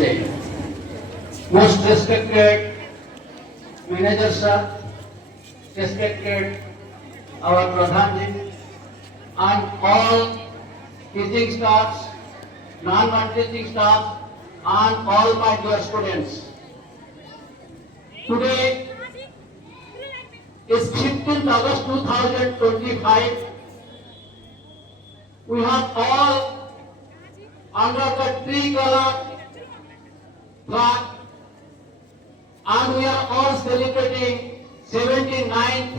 Most respected manager sir, respected our Pradhanji, and all teaching staffs, non-teaching staff, and all my dear students. Today is 15th August 2025. We have all under the tricolour flag, and we are all celebrating 79th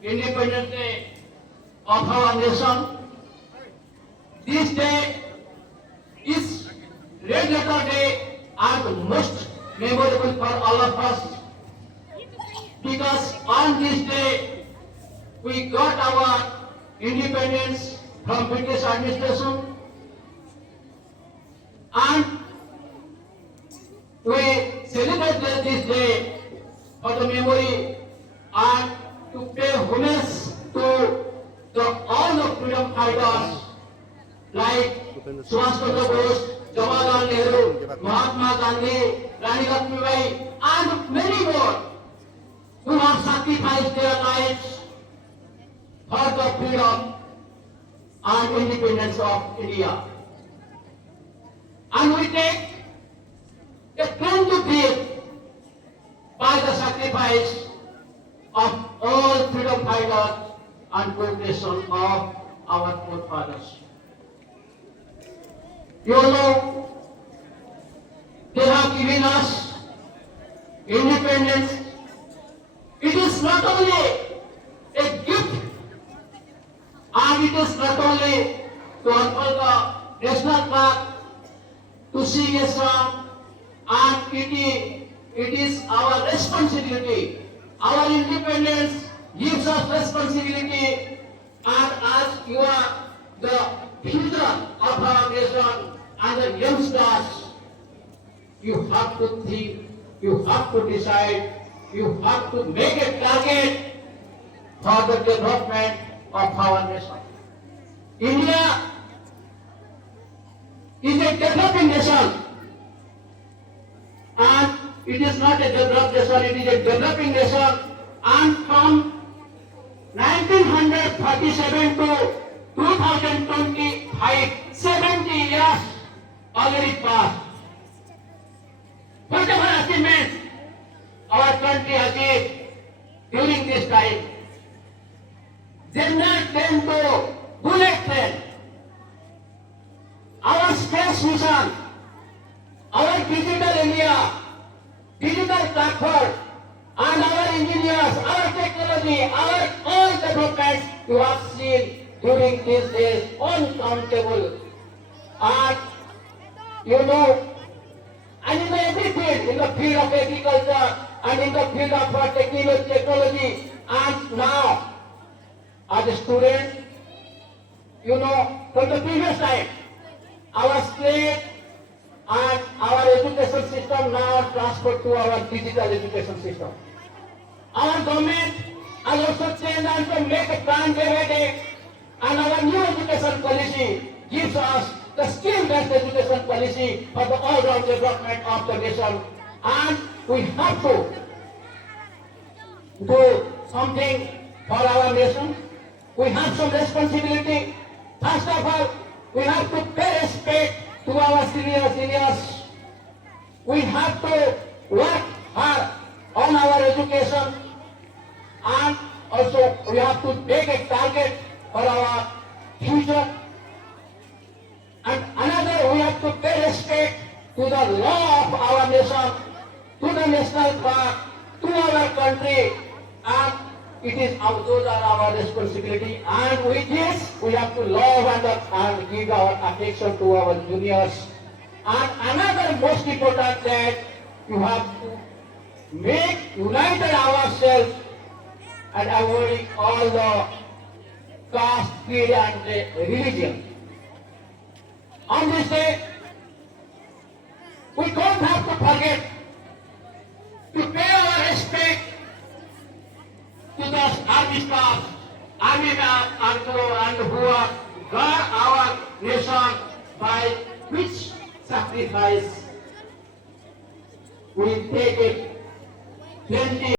Independence Day of our nation. This day is Red Letter Day and most memorable for all of us, because on this day we got our independence from British administration, and we celebrate this day for the memory and to pay homage to all the freedom fighters like Subhash Chandra Bose, Jawaharlal Nehru, Mahatma Gandhi, Rani Lakshmibai, and many more who have sacrificed their lives for the freedom and independence of India. And we take a claim to breathe by the sacrifice of all freedom fighters and progression of our forefathers. You know, they have given us independence. It is not only a gift, and it is not only to unfold the national flag, to sing a song, and it is our responsibility. Our independence gives us responsibility, and as you are the future of our nation and the youngsters, you have to think, you have to decide, you have to make a target for the development of our nation. India is a developing nation, and it is not a developed nation, it is a developing nation. And from 1937 to 2025, 70 years already passed. Whatever achievement our country achieved during this time, general train to bullet train, our space mission, our digital India, digital platform, and our engineers, our technology, our all developments you have seen during these days, uncountable. And you know, and in every field, in the field of agriculture, and in the field of technology, and now, as a student, you know, from the previous time, our state and our education system now transferred to our digital education system. Our government has also changed and to make a plan every day, and our new education policy gives us the skill-based education policy for the all-round development of the nation. And we have to do something for our nation. We have some responsibility. First of all, we have to pay respect to our seniors. We have to work hard on our education, and also we have to take a target for our future. And another, we have to pay respect to the law of our nation, to the national flag, to our country, and those are our responsibility. And with this, we have to love and give our affection to our juniors. And another most important that you have to make united ourselves and avoiding all the caste, creed, and religion. On this day, we don't have to forget to pay our respect to the army staff, army men, and who are guard our nation by which sacrifice we take it plenty